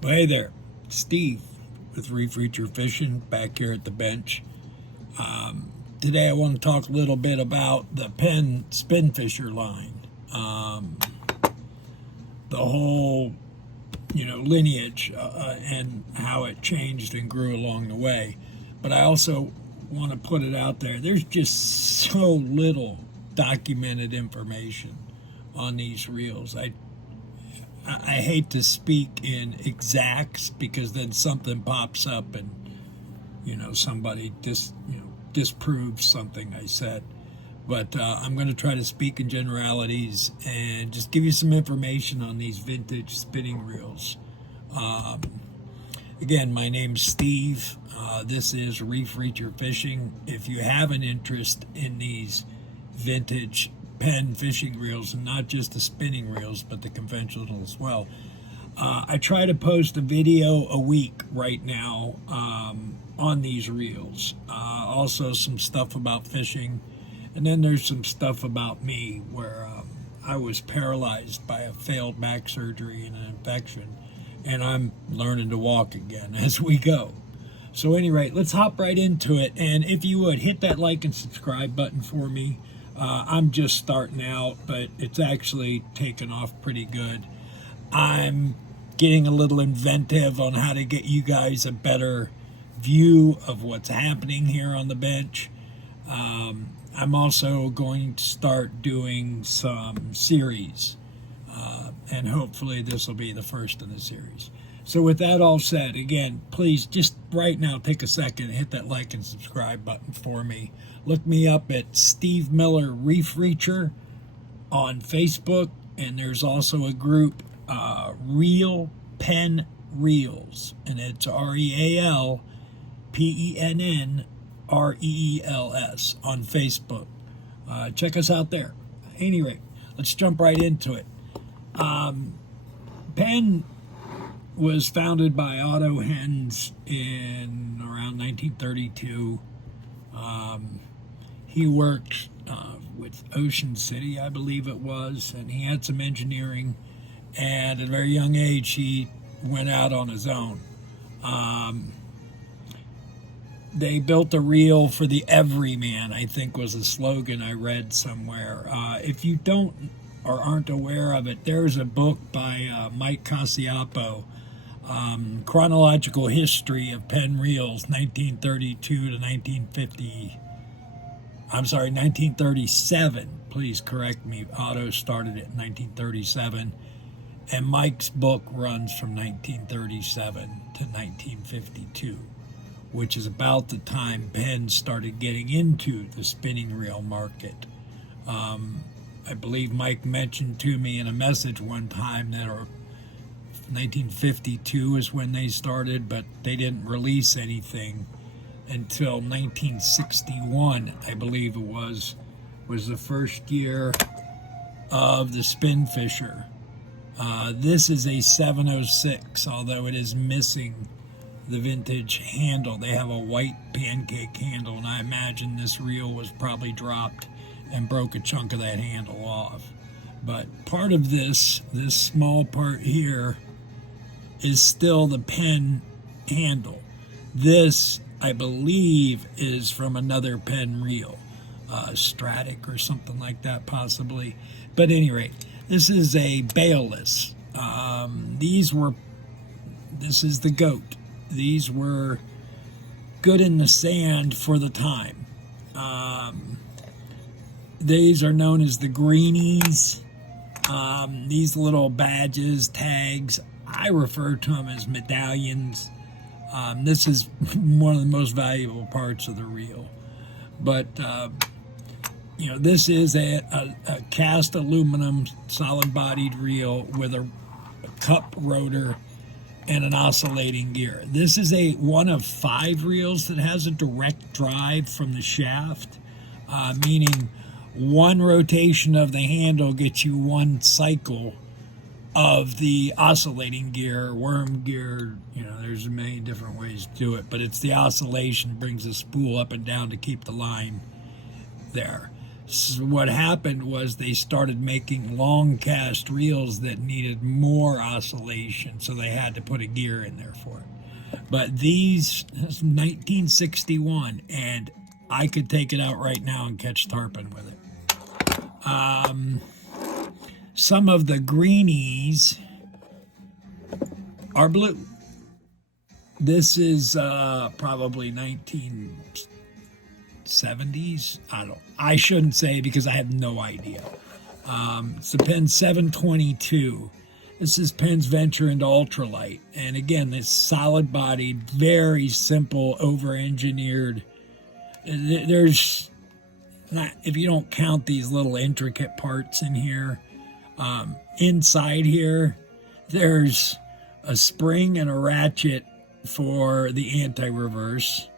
Well, hey there, Steve with Reef Reacher Fishing back here at the bench. Today I want to talk a little bit about the Penn Spinfisher line. The whole, lineage and how it changed and grew along the way. But I also want to put it out there. There's just so little documented information on these reels. I hate to speak in exacts because then something pops up and somebody disproves something I said. But I'm going to try to speak in generalities and just give you some information on these vintage spinning reels. Again, my name's Steve. This is Reef Reacher Fishing. If you have an interest in these vintage Penn fishing reels, and not just the spinning reels, but the conventional as well, I try to post a video a week right now on these reels. Also some stuff about fishing, and then there's some stuff about me where I was paralyzed by a failed back surgery and an infection, and I'm learning to walk again as we go. So at any rate, let's hop right into it. And if you would, hit that like and subscribe button for me. I'm just starting out, but it's actually taken off pretty good. I'm getting a little inventive on how to get you guys a better view of what's happening here on the bench. I'm also going to start doing some series, and hopefully this will be the first in the series. So with that all said, again, please just right now take a second and hit that like and subscribe button for me. Look me up at Steve Miller Reef Reacher on Facebook, and there's also a group, Real Penn Reels, and it's RealPennReels on Facebook. Check us out there. At any rate, let's jump right into it. Penn was founded by Otto Hens in around 1932. He worked with Ocean City, I believe it was, and he had some engineering, and at a very young age he went out on his own. They built a reel for the everyman, I think was a slogan I read somewhere. If you don't or aren't aware of it, there's a book by Mike Cacioppo, Chronological History of Penn Reels, 1932 to 1937. Please correct me. Otto started it in 1937. And Mike's book runs from 1937 to 1952, which is about the time Penn started getting into the spinning reel market. I believe Mike mentioned to me in a message one time that 1952 is when they started, but they didn't release anything until 1961, I believe it was the first year of the Spinfisher. This is a 706, although it is missing the vintage handle. They have a white pancake handle, and I imagine this reel was probably dropped and broke a chunk of that handle off. But part of this small part here is still the Penn handle. This, I believe, is from another Penn reel, Stratic or something like that, possibly. But at any rate, this is a bailless. This is the goat. These were good in the sand for the time. These are known as the greenies. These little badges, tags, I refer to them as medallions. This is one of the most valuable parts of the reel. But, this is a cast aluminum solid-bodied reel with a cup rotor and an oscillating gear. This is one of 5 reels that has a direct drive from the shaft, meaning one rotation of the handle gets you one cycle of the oscillating gear, worm gear. There's a million different ways to do it, but it's the oscillation brings the spool up and down to keep the line there. So what happened was they started making long cast reels that needed more oscillation, so they had to put a gear in there for it. But these, this is 1961, and I could take it out right now and catch tarpon with it. Some of the greenies are blue. This is probably 1970s. I shouldn't say because I have no idea. It's the Penn 722. This is Penn's venture into ultralight. And again, this solid bodied, very simple, over-engineered. There's not, if you don't count these little intricate parts in here, inside here, there's a spring and a ratchet for the anti-reverse.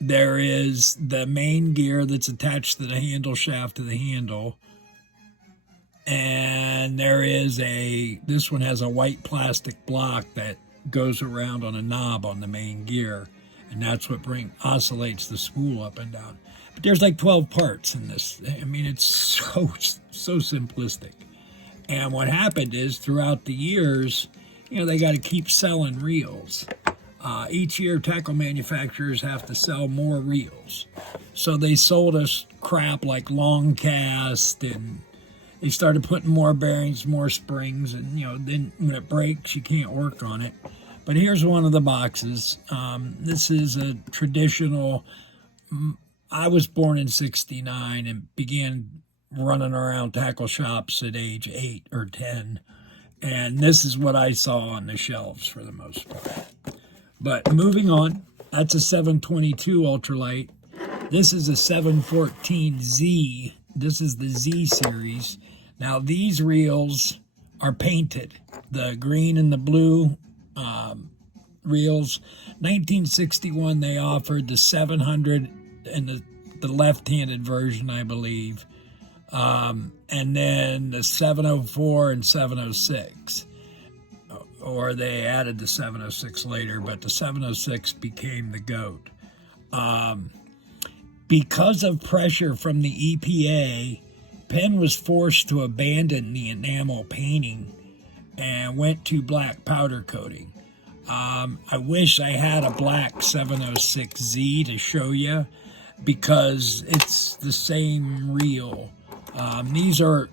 There is the main gear that's attached to the handle shaft to the handle. And there is this one has a white plastic block that goes around on a knob on the main gear. And that's what oscillates the spool up and down. But there's like 12 parts in this. I mean, it's so simplistic. And what happened is throughout the years, they got to keep selling reels. Each year, tackle manufacturers have to sell more reels. So they sold us crap like long cast, and they started putting more bearings, more springs, and then when it breaks, you can't work on it. But here's one of the boxes. This is a traditional. I was born in '69 and began running around tackle shops at age 8 or 10. And this is what I saw on the shelves for the most part. But moving on, that's a 722 ultralight. This is a 714Z. This is the Z series. Now these reels are painted. The green and the blue reels. 1961 they offered the 700 and the left-handed version, I believe. And then the 704 and 706. Or they added the 706 later, but the 706 became the GOAT. Because of pressure from the EPA, Penn was forced to abandon the enamel painting and went to black powder coating. I wish I had a black 706Z to show you because it's the same reel. These are,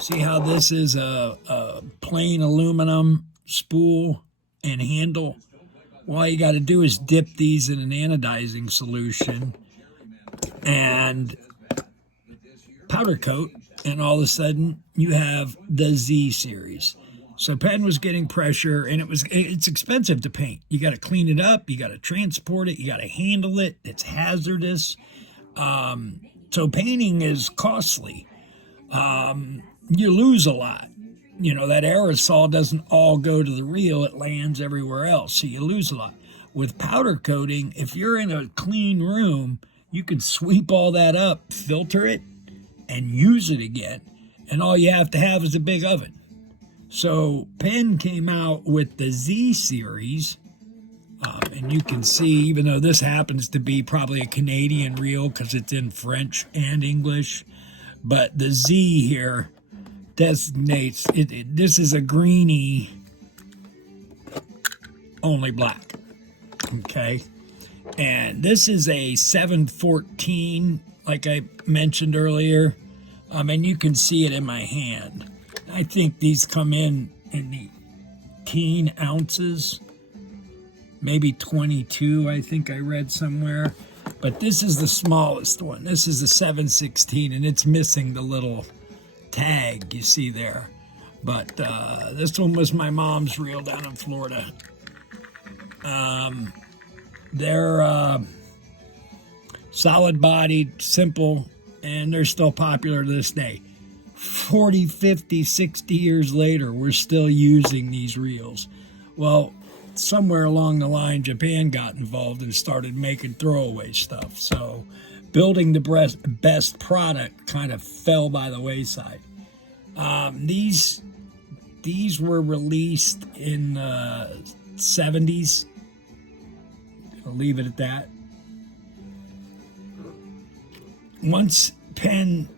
see how this is a plain aluminum spool and handle? Well, all you got to do is dip these in an anodizing solution and powder coat, and all of a sudden you have the Z series. So Penn was getting pressure, and it's expensive to paint. You got to clean it up, you got to transport it, you got to handle it. It's hazardous. So painting is costly. You lose a lot. That aerosol doesn't all go to the reel, it lands everywhere else, so you lose a lot. With powder coating, if you're in a clean room, you can sweep all that up, filter it, and use it again. And all you have to have is a big oven. So Penn came out with the Z series, and you can see, even though this happens to be probably a Canadian reel because it's in French and English, but the Z here designates it. This is a greenie, only black. Okay, and this is a 714, like I mentioned earlier, and you can see it in my hand. I think these come in the 18 ounces, maybe 22, I think I read somewhere. But this is the smallest one. This is the 716, and it's missing the little tag you see there. But this one was my mom's reel down in Florida. They're solid-bodied, simple, and they're still popular to this day. 40, 50, 60 years later, we're still using these reels. Well, somewhere along the line, Japan got involved and started making throwaway stuff. So building the best product kind of fell by the wayside. These were released in the 70s. I'll leave it at that. once Penn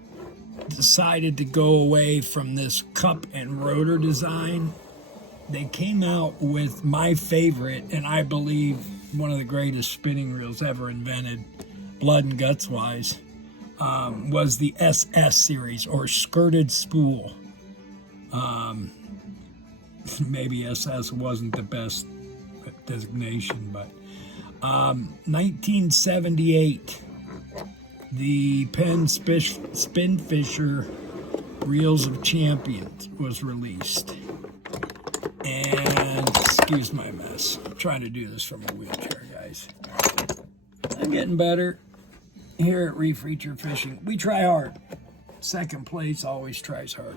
decided to go away from this cup and rotor design, they came out with my favorite, and I believe one of the greatest spinning reels ever invented, blood and guts wise, was the SS series, or skirted spool. Maybe SS wasn't the best designation, but 1978, the Penn Spinfisher Reels of Champions was released. And excuse my mess. I'm trying to do this from a wheelchair, guys. I'm getting better. Here at Reef Reacher Fishing, we try hard. Second place always tries harder.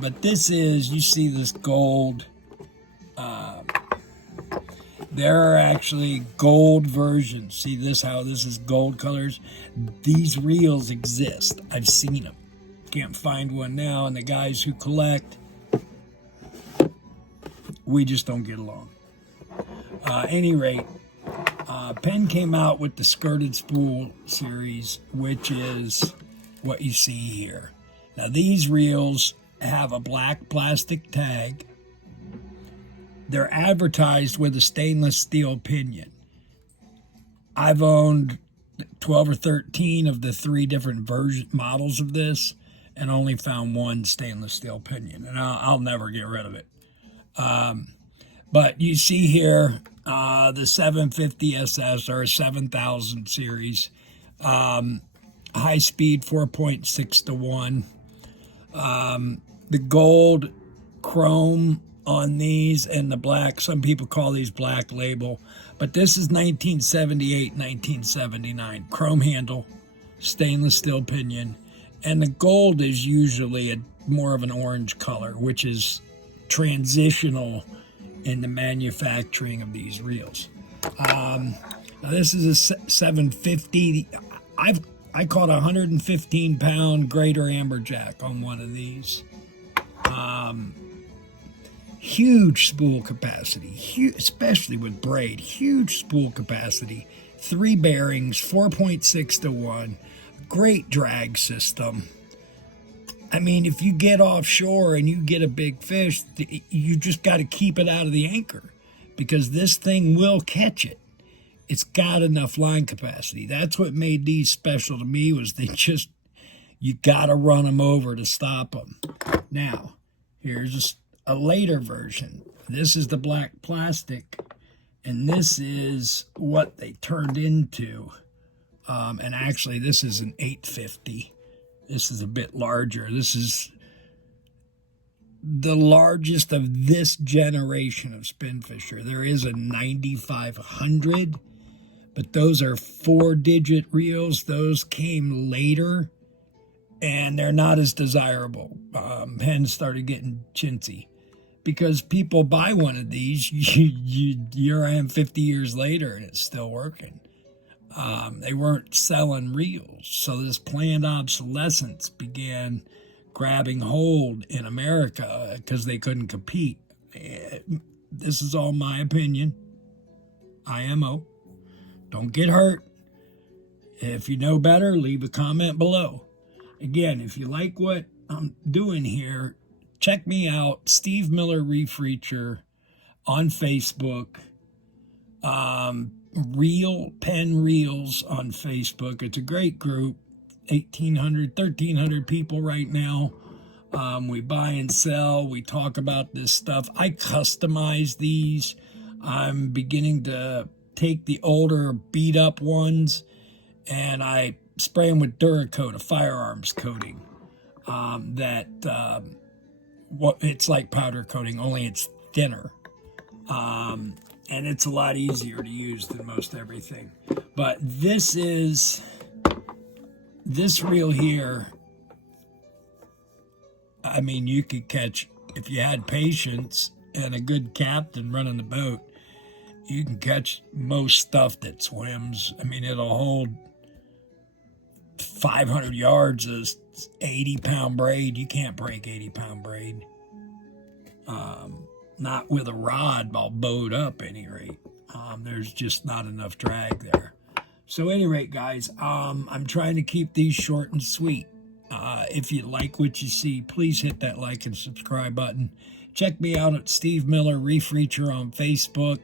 But this is, you see this gold. There are actually gold versions. See this, how this is gold colors? These reels exist. I've seen them. Can't find one now, and the guys who collect, we just don't get along. Any rate, Penn came out with the skirted spool series, which is what you see here. Now these reels have a black plastic tag. They're advertised with a stainless steel pinion. I've owned 12 or 13 of the 3 different models of this, and only found one stainless steel pinion, and I'll never get rid of it. But you see here, the 750 SS, or 7000 series, high speed 4.6 to 1. The gold chrome on these and the black, some people call these black label, but this is 1978, 1979. Chrome handle, stainless steel pinion, and the gold is usually more of an orange color, which is transitional in the manufacturing of these reels. Now this is a 750. I caught a 115-pound greater amberjack on one of these. Huge spool capacity, especially with braid. Huge spool capacity. 3 bearings, 4.6 to 1. Great drag system. I mean, if you get offshore and you get a big fish, you just got to keep it out of the anchor, because this thing will catch it. It's got enough line capacity. That's what made these special to me, was you got to run them over to stop them. Now, here's a later version. This is the black plastic, and this is what they turned into. And actually, this is an 850. This is a bit larger. This is the largest of this generation of Spinfisher. There is a 9500, but those are 4-digit reels. Those came later, and they're not as desirable. Penn started getting chintzy, because people buy one of these. Here I am 50 years later, and it's still working. They weren't selling reels, so this planned obsolescence began grabbing hold in America because they couldn't compete. This is all my opinion. IMO. Don't get hurt. If you know better, leave a comment below. Again, if you like what I'm doing here, check me out, Steve Miller Reef Reacher on Facebook. Penn Reels on Facebook. It's a great group. 1,300 people right now. We buy and sell. We talk about this stuff. I customize these. I'm beginning to take the older beat up ones, and I spray them with Duracoat, a firearms coating. It's like powder coating, only it's thinner. And it's a lot easier to use than most everything. But this reel here, I mean, you could catch, if you had patience and a good captain running the boat, you can catch most stuff that swims. I mean, it'll hold 500 yards of 80-pound braid. You can't break 80-pound braid. Not with a rod all bowed up, at any rate. There's just not enough drag there. So, at any rate, guys, I'm trying to keep these short and sweet. If you like what you see, please hit that like and subscribe button. Check me out at Steve Miller Reef Reacher on Facebook.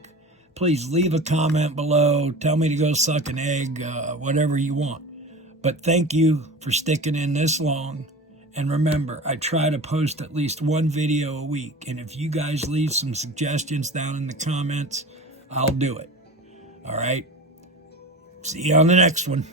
Please leave a comment below. Tell me to go suck an egg, whatever you want. But thank you for sticking in this long. And remember, I try to post at least one video a week. And if you guys leave some suggestions down in the comments, I'll do it. All right? See you on the next one.